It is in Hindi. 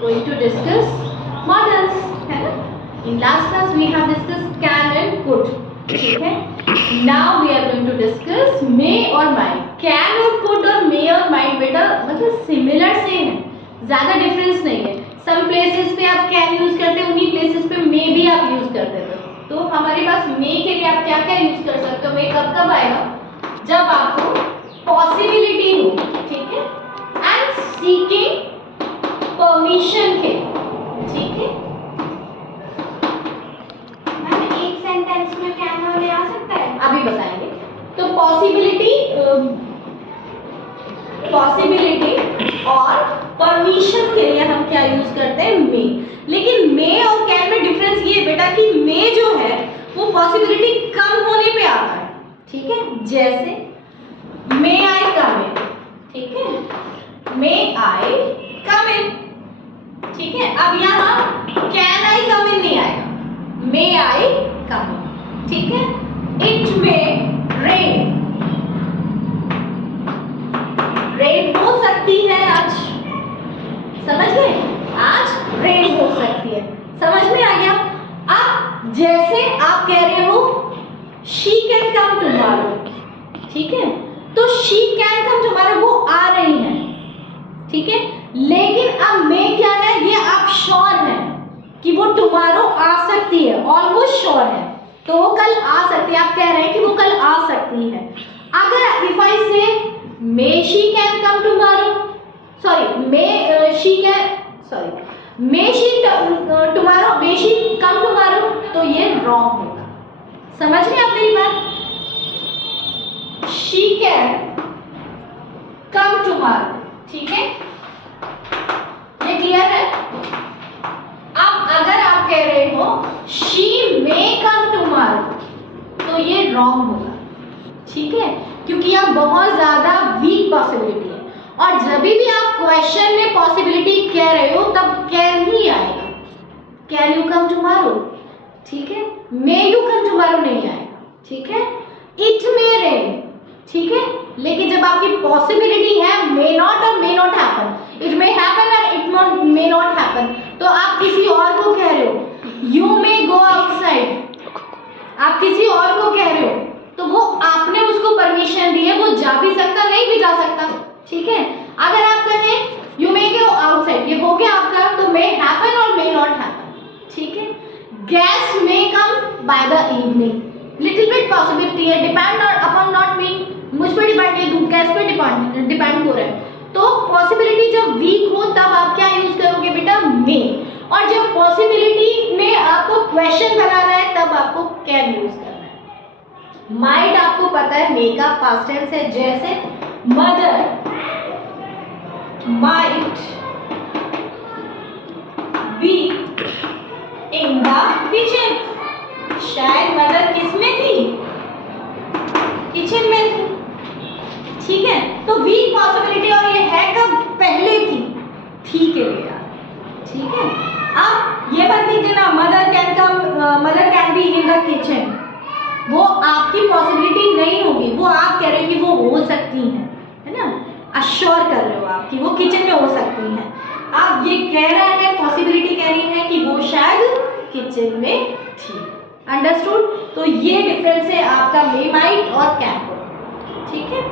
going to discuss models, है ना? In last class we have discussed can and could, ठीक है? Now we are going to discuss may और might. Can और could और may और might बेटा मतलब सिमिलर से है, ज़्यादा डिफरेंस नहीं है. Some places पे आप can यूज करते हैं, उन्हीं places पे may भी आप यूज करते थे. तो हमारे पास may के लिए आप क्या क्या यूज कर सकते हो? may कब कब आएगा? जब आपको पॉसिबिलिटी हो, ठीक है, एंड सीकिंग परमिशन के, ठीक है. मैम एक सेंटेंस में कैन और ले आ सकता है? अभी बताएंगे. तो पॉसिबिलिटी और परमिशन के लिए हम क्या यूज करते हैं? मे. लेकिन मे और कैन में डिफरेंस ये बेटा कि मे जो है वो पॉसिबिलिटी कम होने पे आता है, ठीक है. जैसे मे आई कम इन, ठीक है, मे आई कम इन, ठीक है. अब यहाँ कैन आई कम इन नहीं आएगा, मे आई कम इन, ठीक है. इट मे रेन, रेन हो सकती है आज, समझ गए? आज रेन हो सकती है, समझ में आ गया? अब जैसे आप कह रहे हो शी कैन कम टुमारो, ठीक है, तो शी कैन कम टुमारो वो आ रही है, ठीक है. लेकिन अब मैं क्या है, ये आप श्योर है कि वो टुमारो आ सकती है, ऑलमोस्ट श्योर है, तो वो कल आ सकती है. आप कह रहे हैं कि वो कल आ सकती है. अगर if I say may she can come tomorrow, sorry may she can, sorry may she tomorrow, may she come tomorrow, तो ये रॉन्ग होगा. समझ रहे आप मेरी बात? शी कैन कम टुमारो, ठीक है, ये क्लियर है? अब अगर आप कह रहे हो शी मे कम टुमारो, तो ये रॉन्ग होगा, ठीक है, क्योंकि यह बहुत ज्यादा वीक पॉसिबिलिटी है. और जब भी आप क्वेश्चन में पॉसिबिलिटी कह रहे हो तब कैन ही आएगा, कैन यू कम टुमारो, ठीक है. मे यू कम टुमारो नहीं आएगा, ठीक है. इट मे रेन, ठीक है. लेकिन जब आपकी पॉसिबिलिटी है मे नॉट और may not happen, it may happen और इट मे नॉट हैपन, तो आप किसी और को कह रहे हो यू मे गो आउटसाइड, आप किसी और को कह रहे हो, तो वो आपने उसको परमिशन दी है, वो जा भी सकता नहीं भी जा सकता, ठीक है. अगर आप कहें यू मे गो आउटसाइड, ये हो गया आपका, तो मे हैपन और मे नॉट हैपन, ठीक है. Guest may come by the evening, little bit possibility है, डिपेंड अपॉन नॉट मी, मुझ पर डिपेंड है, गेस्ट पे डिपेंड हो रहा है. तो पॉसिबिलिटी जब वीक हो तब आप क्या यूज करोगे बेटा? मे. और जब पॉसिबिलिटी में आपको क्वेश्चन बनाना है तब आपको कैन यूज करना है. माइट आपको पता है मे का पास्ट टेंस है, जैसे mother might be in the kitchen, शायद मदर किस में थी? किचन में थी, ठीक है. तो वीक पॉसिबिलिटी और ये है कब? पहले थी, ठीक है भैया, ठीक है. अब ये बात लिख देना, mother can be in the kitchen, वो आपकी पॉसिबिलिटी नहीं होगी, वो आप कह रहे हो कि वो हो सकती है ना, अश्योर कर रहे हो आप कि वो किचन में हो सकती है. आप ये कह रहा है, पॉसिबिलिटी कह रही है कि वो शायद किचन में थी. अंडरस्टूड? तो ये डिफरेंस है आपका मे, माइट और कैन, ठीक है.